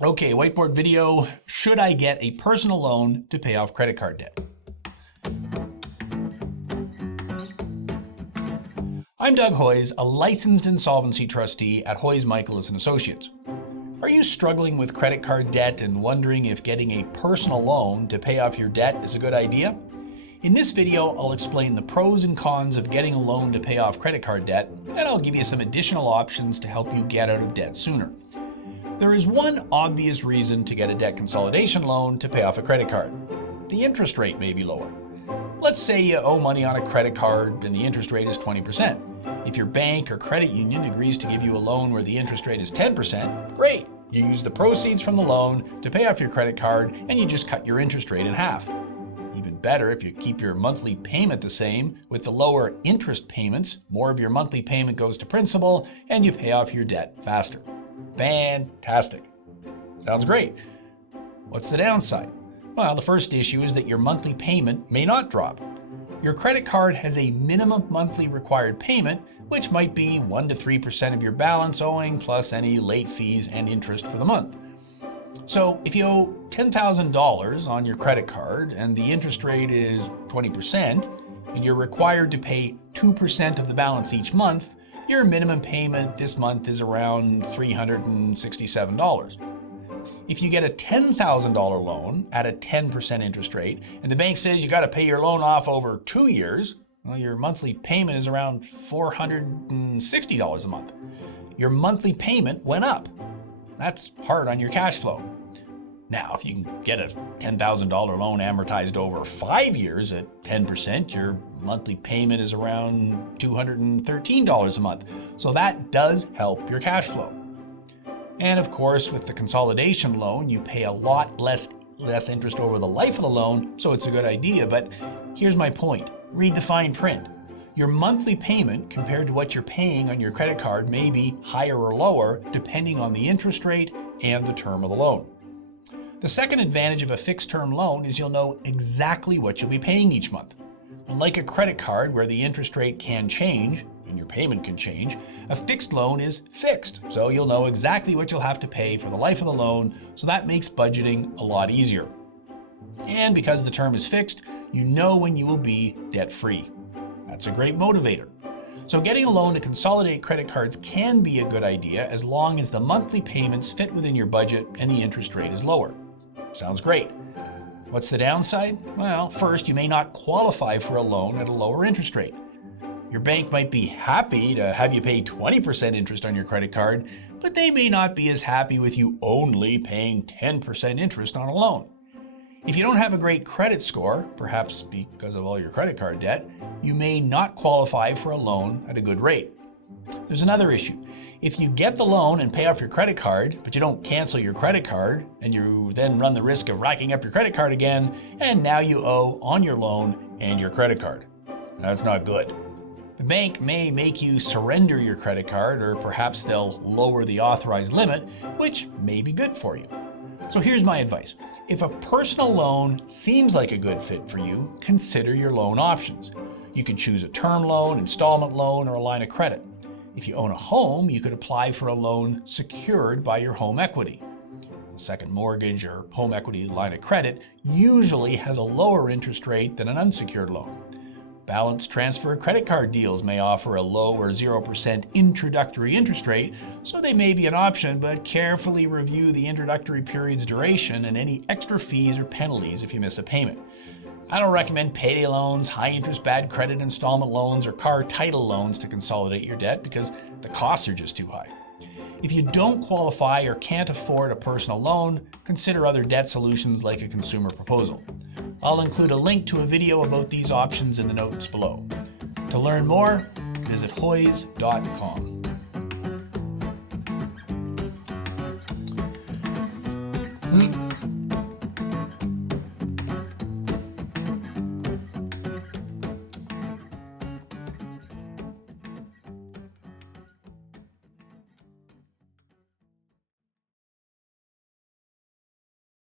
Okay, whiteboard video. Should I get a personal loan to pay off credit card debt? I'm Doug Hoyes, a licensed insolvency trustee at Hoyes Michaelis & Associates. Are you struggling with credit card debt and wondering if getting a personal loan to pay off your debt is a good idea? In this video, I'll explain the pros and cons of getting a loan to pay off credit card debt, and I'll give you some additional options to help you get out of debt sooner. There is one obvious reason to get a debt consolidation loan to pay off a credit card. The interest rate may be lower. Let's say you owe money on a credit card and the interest rate is 20%. If your bank or credit union agrees to give you a loan where the interest rate is 10%, great. You use the proceeds from the loan to pay off your credit card and you just cut your interest rate in half. Even better if you keep your monthly payment the same. With the lower interest payments, more of your monthly payment goes to principal and you pay off your debt faster. Fantastic. Sounds great. What's the downside? Well, the first issue is that your monthly payment may not drop. Your credit card has a minimum monthly required payment, which might be 1 to 3% of your balance owing plus any late fees and interest for the month. So if you owe $10,000 on your credit card and the interest rate is 20% and you're required to pay 2% of the balance each month, your minimum payment this month is around $367. If you get a $10,000 loan at a 10% interest rate and the bank says you got to pay your loan off over 2 years, well, your monthly payment is around $460 a month. Your monthly payment went up. That's hard on your cash flow. Now, if you can get a $10,000 loan amortized over 5 years at 10%, your monthly payment is around $213 a month. So that does help your cash flow. And of course, with the consolidation loan, you pay a lot less interest over the life of the loan, so it's a good idea. But here's my point. Read the fine print. Your monthly payment compared to what you're paying on your credit card may be higher or lower depending on the interest rate and the term of the loan. The second advantage of a fixed-term loan is you'll know exactly what you'll be paying each month. Unlike a credit card where the interest rate can change and your payment can change, a fixed loan is fixed, so you'll know exactly what you'll have to pay for the life of the loan, so that makes budgeting a lot easier. And because the term is fixed, you know when you will be debt-free. That's a great motivator. So getting a loan to consolidate credit cards can be a good idea as long as the monthly payments fit within your budget and the interest rate is lower. Sounds great. What's the downside? Well, first, you may not qualify for a loan at a lower interest rate. Your bank might be happy to have you pay 20% interest on your credit card, but they may not be as happy with you only paying 10% interest on a loan. If you don't have a great credit score, perhaps because of all your credit card debt, you may not qualify for a loan at a good rate. There's another issue. If you get the loan and pay off your credit card, but you don't cancel your credit card, and you then run the risk of racking up your credit card again, and now you owe on your loan and your credit card. That's not good. The bank may make you surrender your credit card, or perhaps they'll lower the authorized limit, which may be good for you. So here's my advice. If a personal loan seems like a good fit for you, consider your loan options. You could choose a term loan, installment loan, or a line of credit. If you own a home, you could apply for a loan secured by your home equity. A second mortgage or home equity line of credit usually has a lower interest rate than an unsecured loan. Balance transfer credit card deals may offer a low or 0% introductory interest rate, so they may be an option, but carefully review the introductory period's duration and any extra fees or penalties if you miss a payment. I don't recommend payday loans, high-interest bad credit installment loans, or car title loans to consolidate your debt because the costs are just too high. If you don't qualify or can't afford a personal loan, consider other debt solutions like a consumer proposal. I'll include a link to a video about these options in the notes below. To learn more, visit hoyes.com.